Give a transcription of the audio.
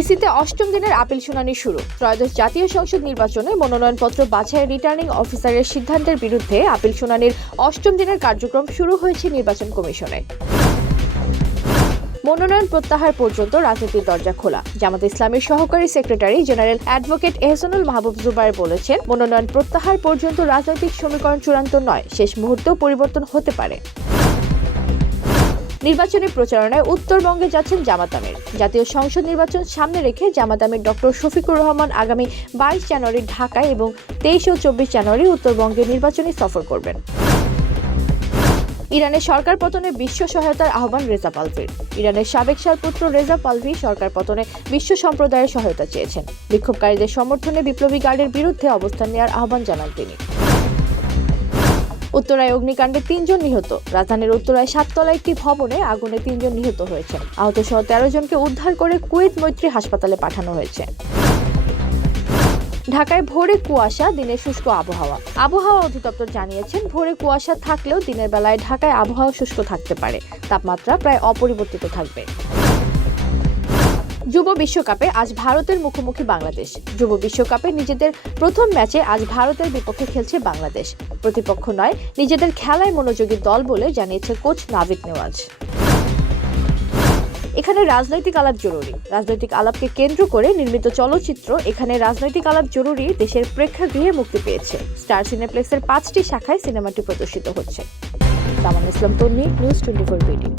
ইসিতে অষ্টম দিনের আপিল শুনানি শুরু। ত্রয়োদশ জাতীয় সংসদ নির্বাচনে মনোনয়নপত্র বাছাই রিটার্নিং অফিসারের সিদ্ধান্তের বিরুদ্ধে আপিল শুনানির অষ্টম দিনের কার্যক্রম শুরু হয়েছে নির্বাচন কমিশনে। মনোনয়ন প্রত্যাহার পর্যন্ত রাজনীতির দরজা খোলা। জামাত ইসলামের সহকারী সেক্রেটারি জেনারেল অ্যাডভোকেট এহসানুল মাহবুব জুবায়ের বলেছেন, মনোনয়ন প্রত্যাহার পর্যন্ত রাজনৈতিক সমীকরণ চূড়ান্ত নয়, শেষ মুহূর্তেও পরিবর্তন হতে পারে। নির্বাচনী প্রচারণায় উত্তরবঙ্গে যাচ্ছেন জামাত আমির। জাতীয় সংসদ নির্বাচন সামনে রেখে জামাত আমির ডক্টর শফিকুর রহমান আগামী 22 জানুয়ারি ঢাকায় এবং 23 ও 24 জানুয়ারি উত্তরবঙ্গে নির্বাচনী সফর করবেন। ইরানের সরকার পতনে বিশ্ব সহায়তার আহ্বান রেজা পালভির। ইরানের সাবেক পুত্র রেজা পালভি সরকার পতনে বিশ্ব সম্প্রদায়ের সহায়তা চেয়েছেন। বিক্ষোভকারীদের সমর্থনে বিপ্লবী গার্ডের বিরুদ্ধে অবস্থান নেওয়ার আহ্বান জানান তিনি। উত্তরায় অগ্নিকাণ্ডে 3 জন নিহত। রাজধানীর উত্তরায় 7তলা একটি ভবনে আগুনে 3 জন নিহত হয়েছেন। আহত সহ 13 জনকে উদ্ধার করে কুয়েত মৈত্রী হাসপাতালে পাঠানো হয়েছে। ঢাকায় ভোরে কুয়াশা, দিনে শুষ্ক আবহাওয়া। আবহাওয়া অধিদপ্তর জানিয়েছেন, ভোরে কুয়াশা থাকলেও দিনের বেলায় ঢাকায় আবহাওয়া শুষ্ক থাকতে পারে। তাপমাত্রা প্রায় অপরিবর্তিত থাকবে। যুব বিশ্বকাপে আজ ভারতের মুখোমুখি বাংলাদেশ। যুব বিশ্বকাপে নিজেদের প্রথম ম্যাচে আজ ভারতের বিপক্ষে খেলছে বাংলাদেশ। প্রতিপক্ষ নয়, নিজেদের খেলায় মনোযোগী দল বলে জানিয়েছে কোচ নাভিদ নেওয়াজ। এখানে রাজনৈতিক আলাপ জরুরি। রাজনৈতিক আলাপকে কেন্দ্র করে নির্মিত চলচ্চিত্র এখানে রাজনৈতিক আলাপ জরুরি দেশের প্রেক্ষাগৃহে মুক্তি পেয়েছে। স্টার সিনেপ্লেক্সের 5টি শাখায় সিনেমাটি প্রদর্শিত হচ্ছে। তামান ইসলাম তন্নি, নিউজ 24 বিডি।